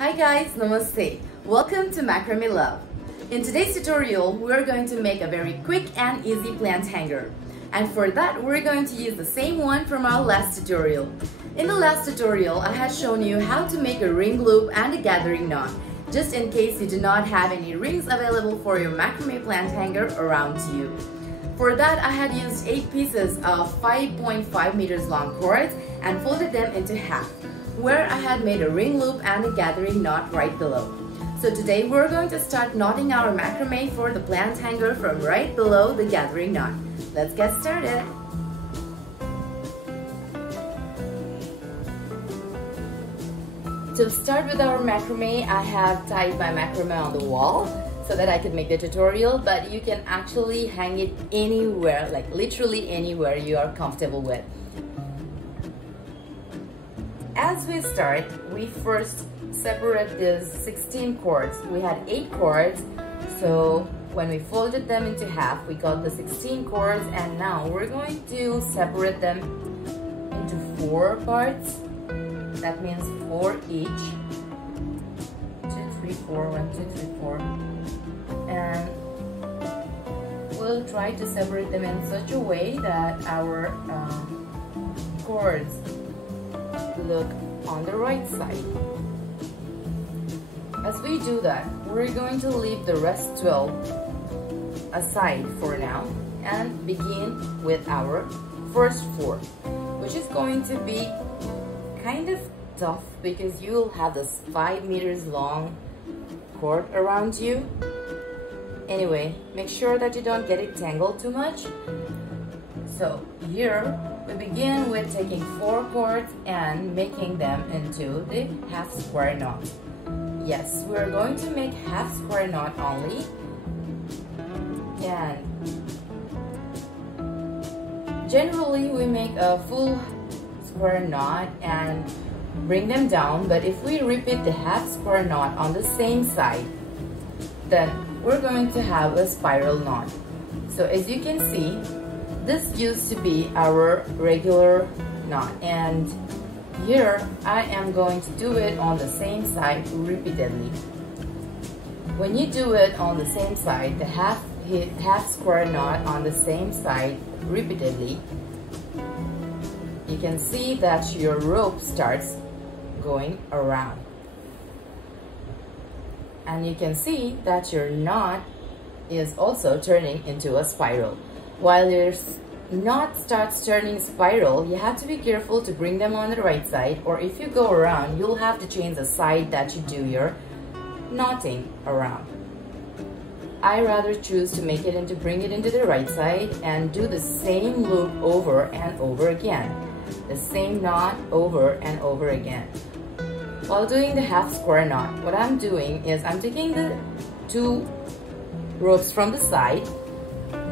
Hi guys, Namaste. Welcome to Macrame Love. In today's tutorial, we're going to make a very quick and easy plant hanger. And for that, we're going to use the same one from our last tutorial. In the last tutorial, I had shown you how to make a ring loop and a gathering knot, just in case you do not have any rings available for your macrame plant hanger around you. For that, I had used 8 pieces of 5.5 meters long cords and folded them into half, where I had made a ring loop and a gathering knot right below. So today we're going to start knotting our macrame for the plant hanger from right below the gathering knot. Let's get started. To start with our macrame, I have tied my macrame on the wall so that I could make the tutorial, but you can actually hang it anywhere, like literally anywhere you are comfortable with. As we start, we first separate these 16 cords. We had 8 cords, so when we folded them into half, we got the 16 cords, and now we're going to separate them into 4 parts. That means 4 each. 2, 3, 4, 1, 2, 3, 4. And we'll try to separate them in such a way that our cords look on the right side. As we do that, we're going to leave the rest 12 aside for now and begin with our first 4, which is going to be kind of tough because you'll have this 5 meters long cord around you. Anyway, make sure that you don't get it tangled too much. So here we begin with taking 4 cords and making them into the half square knot. Yes, we're going to make half square knot only. And generally we make a full square knot and bring them down, but if we repeat the half square knot on the same side, then we're going to have a spiral knot. So as you can see, this used to be our regular knot, and here I am going to do it on the same side repeatedly. When you do it on the same side, the half square knot on the same side repeatedly, you can see that your rope starts going around. And you can see that your knot is also turning into a spiral. While your knot starts turning spiral, you have to be careful to bring them on the right side, or if you go around, you'll have to change the side that you do your knotting around. I rather choose to bring it into the right side and do the same loop over and over again. The same knot over and over again. While doing the half square knot, what I'm doing is I'm taking the 2 ropes from the side,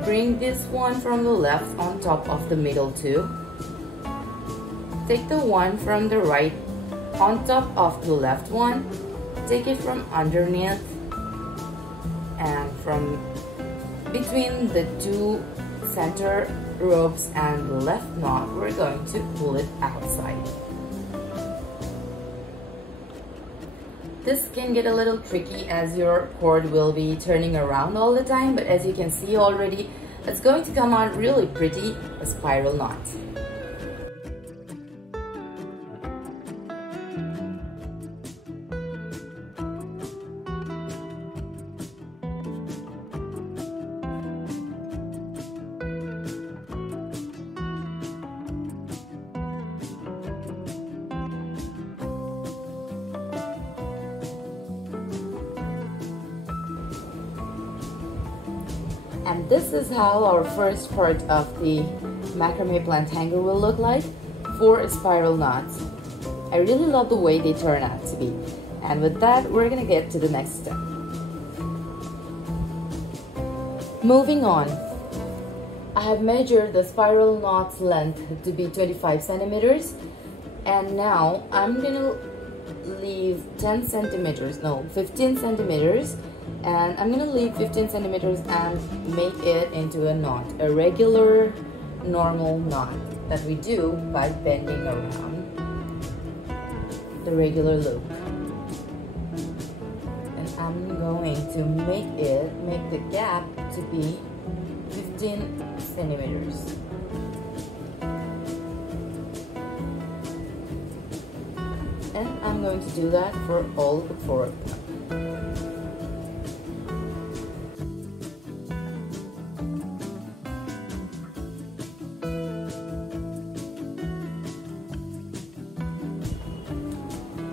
bring this one from the left on top of the middle 2, take the one from the right on top of the left one, take it from underneath, and from between the 2 center ropes and the left knot, we're going to pull it outside. This can get a little tricky as your cord will be turning around all the time, but as you can see already, it's going to come out really pretty, a spiral knot. And this is how our first part of the macrame plant hanger will look like, 4 spiral knots. I really love the way they turn out to be. And with that, we're gonna get to the next step. Moving on, I have measured the spiral knot's length to be 25 centimeters, and now I'm gonna leave 15 centimeters, and I'm gonna leave 15 centimeters and make it into a knot, a regular normal knot that we do by bending around the regular loop. I'm going to make the gap to be 15 centimeters. And I'm going to do that for all four of them.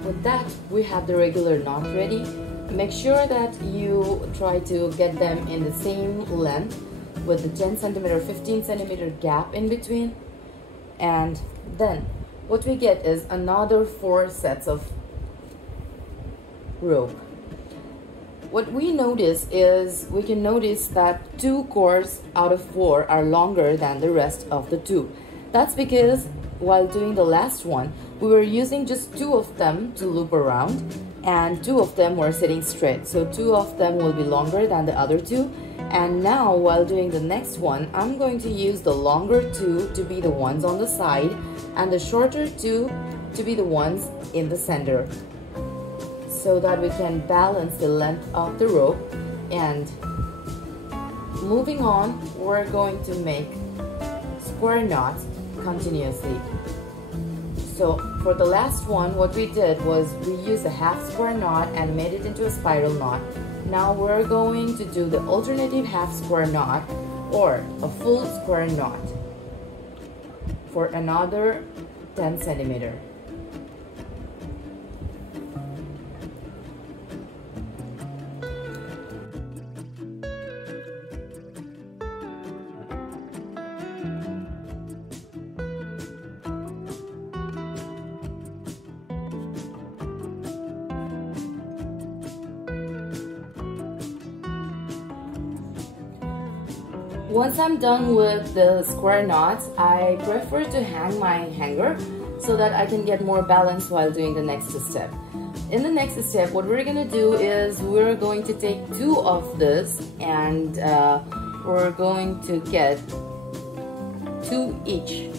With that, we have the regular knot ready. Make sure that you try to get them in the same length with the 10 centimeter, 15 centimeter gap in between. And then what we get is another 4 sets of rope. What we notice is we can notice that 2 cords out of 4 are longer than the rest of the 2. That's because while doing the last one, we were using just 2 of them to loop around, and 2 of them were sitting straight. So 2 of them will be longer than the other 2. And now while doing the next one, I'm going to use the longer 2 to be the ones on the side and the shorter 2 to be the ones in the center, so that we can balance the length of the rope. And moving on, we're going to make square knots continuously. So for the last one, what we did was we used a half square knot and made it into a spiral knot. Now we're going to do the alternative half square knot or a full square knot for another 10 centimeter. Once I'm done with the square knots, I prefer to hang my hanger so that I can get more balance while doing the next step. In the next step, what we're going to do is we're going to take 2 of this and we're going to get 2 each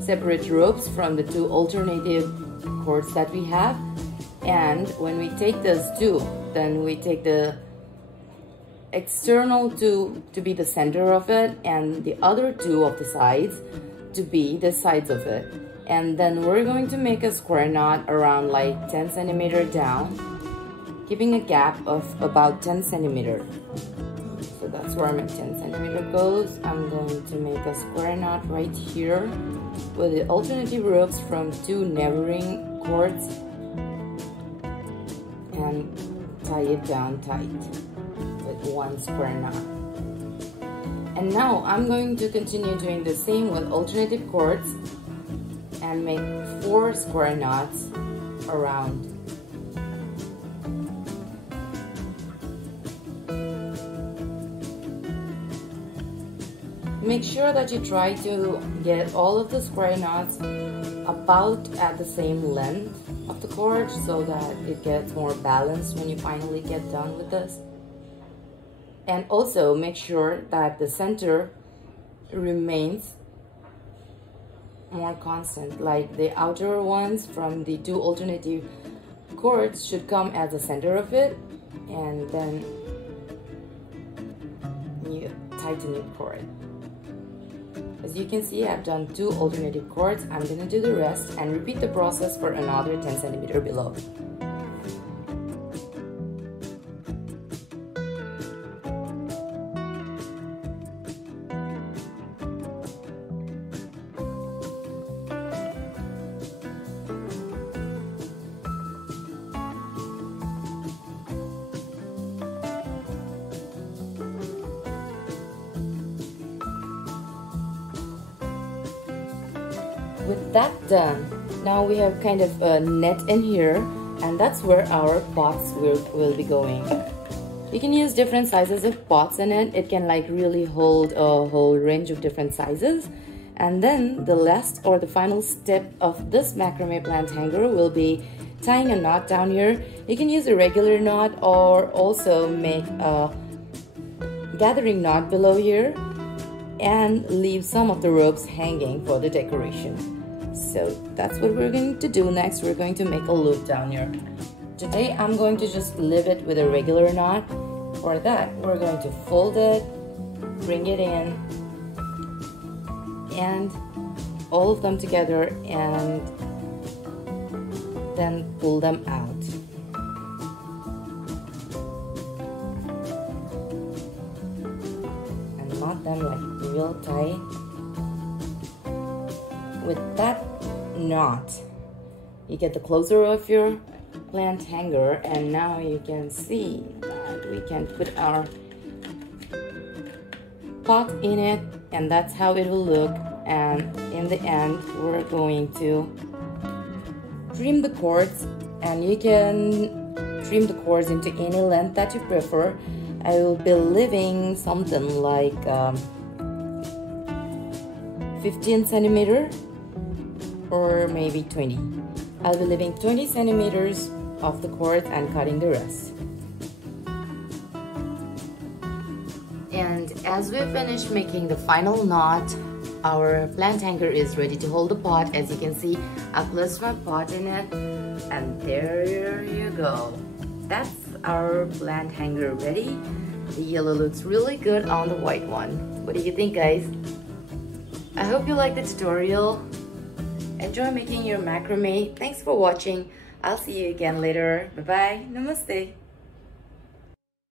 separate ropes from the 2 alternative cords that we have. And when we take those 2, then we take the external 2 to be the center of it and the other 2 of the sides to be the sides of it. And then we're going to make a square knot around like 10 centimeter down, keeping a gap of about 10 centimeter. So that's where my 10 centimeter goes. I'm going to make a square knot right here with the alternative ropes from 2 neighboring cords and tie it down tight with 1 square knot. And now I'm going to continue doing the same with alternative cords and make 4 square knots around. Make sure that you try to get all of the square knots about at the same length of the cord so that it gets more balanced when you finally get done with this. And also make sure that the center remains more constant, like the outer ones from the 2 alternative cords should come at the center of it, and then you tighten it for it. As you can see, I've done 2 alternative cords. I'm going to do the rest and repeat the process for another 10 centimeter below. With that done, now we have kind of a net in here, and that's where our pots will be going. You can use different sizes of pots in it. It can like really hold a whole range of different sizes. And then the last or the final step of this macrame plant hanger will be tying a knot down here. You can use a regular knot or also make a gathering knot below here and leave some of the ropes hanging for the decoration. So that's what we're going to do next. We're going to make a loop down here. today I'm going to just leave it with a regular knot. For that, we're going to fold it, bring it in, and all of them together, and then pull them out. And knot them like real tight. With that knot, you get the closure of your plant hanger, and now you can see that we can put our pot in it, and that's how it will look. And in the end, we're going to trim the cords, and you can trim the cords into any length that you prefer. I will be leaving something like 15 centimeter or maybe 20. I'll be leaving 20 centimeters of the cords and cutting the rest. And as we finish making the final knot, our plant hanger is ready to hold the pot. As you can see, I placed my pot in it, and there you go. That's our plant hanger ready. The yellow looks really good on the white one. What do you think, guys? I hope you liked the tutorial. Enjoy making your macrame. Thanks for watching. I'll see you again later. Bye-bye. Namaste.